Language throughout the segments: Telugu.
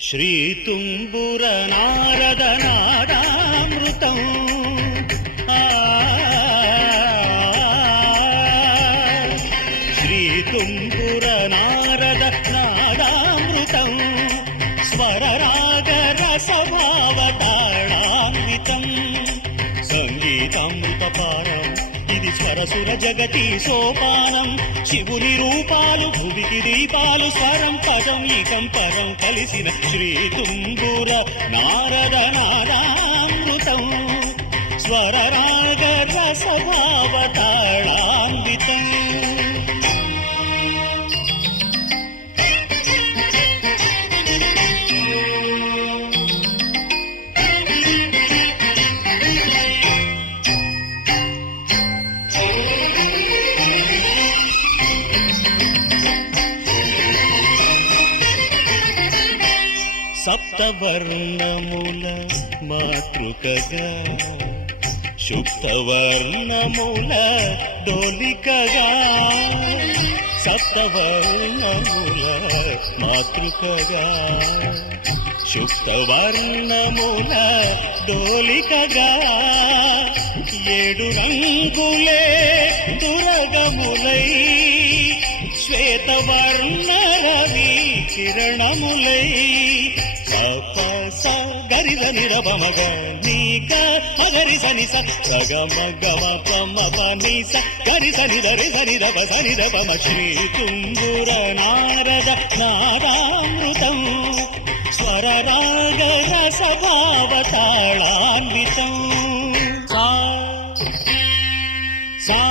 శ్రీతుంబుర నారద నాదామృతం శ్రీతుంబుర నారద నాదామృతం స్వరరాగ రసభావతాళాన్వితం సంగీతామృతపారం ఇది స్వరసుర జగతి సోపానం శివుని రూపాలు భువికి దీపాలు స్వరం పదం ఇకం పరం కలిసిన శ్రీతుంబుర నారద నాదామృతం స్వరరాగ రసభావతాళాన్వితం సప్తవర్ణముల మాతృకగా శుక్తవర్ణముల డోలికగా సప్తవర్ణముల మాతృకగా శుక్తవర్ణముల డోలికగా ఏడు రంగులే దురగములై శ్వేతవర్ణ రవి కిరణములై గరిజ నిరభమగ నీక మగరి సని సగమ గమ పమ పని స గరి సని దరి సని రవ సని రవమ శ్రీతుంబుర నారద నాదామృతం స్వరరాగ రసభావతాళాన్వితం సా సా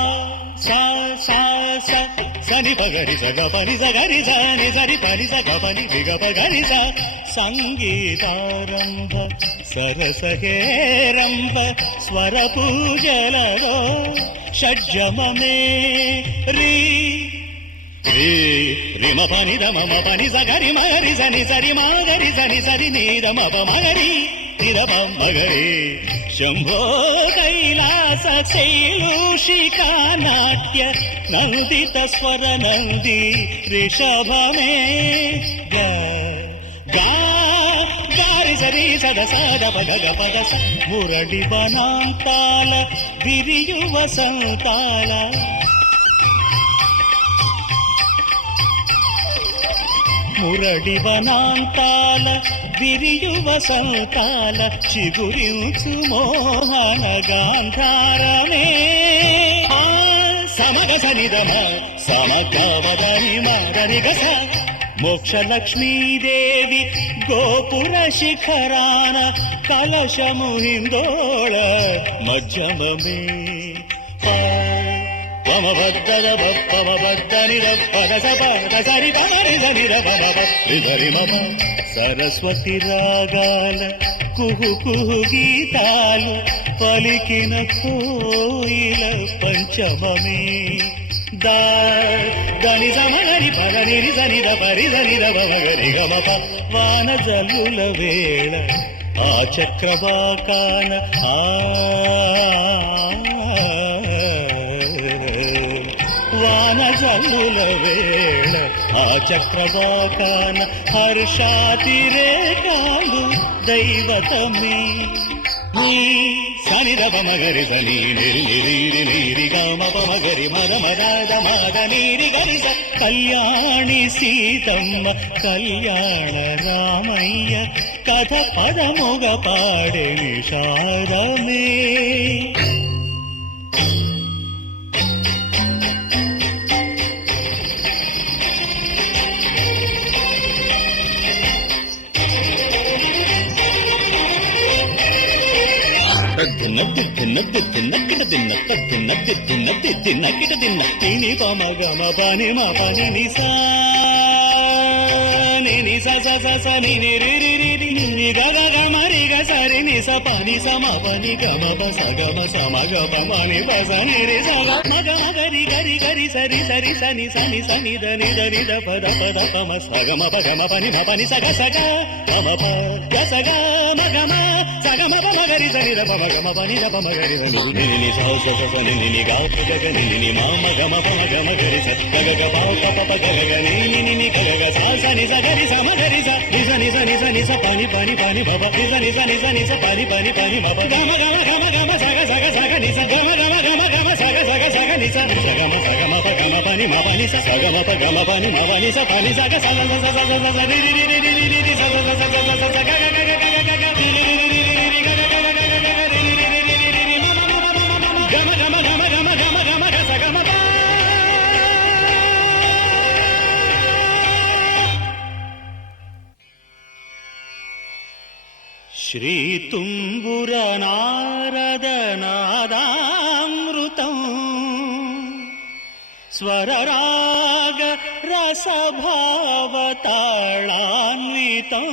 సా సా సని పగరి సగ పని సగరి సని సరి పని సగ పని విగ పగరి స సంగీతారంభ సరసహేరంభ స్వర పూజలలో షడ్జమమే రీ రీ రిమ పని దమ పని సగరి మగరి సని సరి మగరి సని సరి నీరమ మగరి నిరమ మగరి శంభో కైలాస శైలూషికా నాట్య నందిత స్వర నంది రిషభమే గారి సరి సద సద పద పద స మురళి వనాంతాల విరియు వసంతాల మురళి వనాంతాల విరియు వసంతాల చిగురించు మోహన గాంధారమే సమగ సనిదమ సమగవదని మదని గస మోక్షలక్ష్మీదేవి గోపుర శిఖరాన కలశము హిందోళ మధ్యమమే పమబద్దద బప్పమబద్ద నిరపద సపద సరి పమరి సరి మమ సరస్వతి రాగాల కుహు కుహు గీతాలు పలికిన కోయిల పంచమమే దని సమగరి పరనిరి సనిద పరి సనిద మగరి గమప వాన జల్లుల వేళ ఆ చక్రవాకాన వాన జల్లుల వేళ ఆ చక్రవాకాన హర్షాతిరేకాలు దైవతమే నీ సని రవ మగరి సని నిరి నిరి నీరి గమ పమగరి మద మద మద నీరి గరి స కళ్యాణి సీతమ్మ కళ్యాణ రామయ్య కథ పదముగ పాడే నిషాదమే తిని పమగమ పని మా పని నిసా ని స స స స ని ని రి రి రి రి ని గ గ గ మ రి గ స రి ని స ప ని స మ ప ని గ మ ప స గ మ స మ గ ప మ ని ప స ని రి స గ మ గ మ గ రి గ రి గ రి స రి స రి స ని స ని స ని ద ని ద ని ద ప ద ప మ స గ మ ప గ మ ప ని మ ప ని స గ మ ప గ స గ మ ప గ స గ మ గ మ స గ మ గమ పమగరి సని ర పమ గమ పని ర పమగరి నిని సౌ స స నిని గౌ గగ నిని మామ గమ పమ గమ గరి స గగ గ పౌ ప ప గగ నిని గగ గ స స ని స గరి స మ గరి స ని స ని స ని స ని స పని పని పని బబ ని స ని స ని స ని స పని పని పని బబ గమ గమ గమ గమ సగ సగ సగ ని స గమ గమ గమ గమ సగ సగ సగ ని స స గమ ప గమ పని మ పని స స గమ ప గమ పని మ పని స పని సగ స స స స స రి రి రి రి రి రి స స స స స స గ గ గ గ గ గ రి రి రి రి రి గ గ గ గ గ గ రి రి రి రి రి రి మ మ మ మ మ మ గమ గమ గమ గమ గమ గమ గ స గమ ప శ్రీ తుంబుర నారద నాదామృతం స్వరరాగ రసభావతాళాన్వితం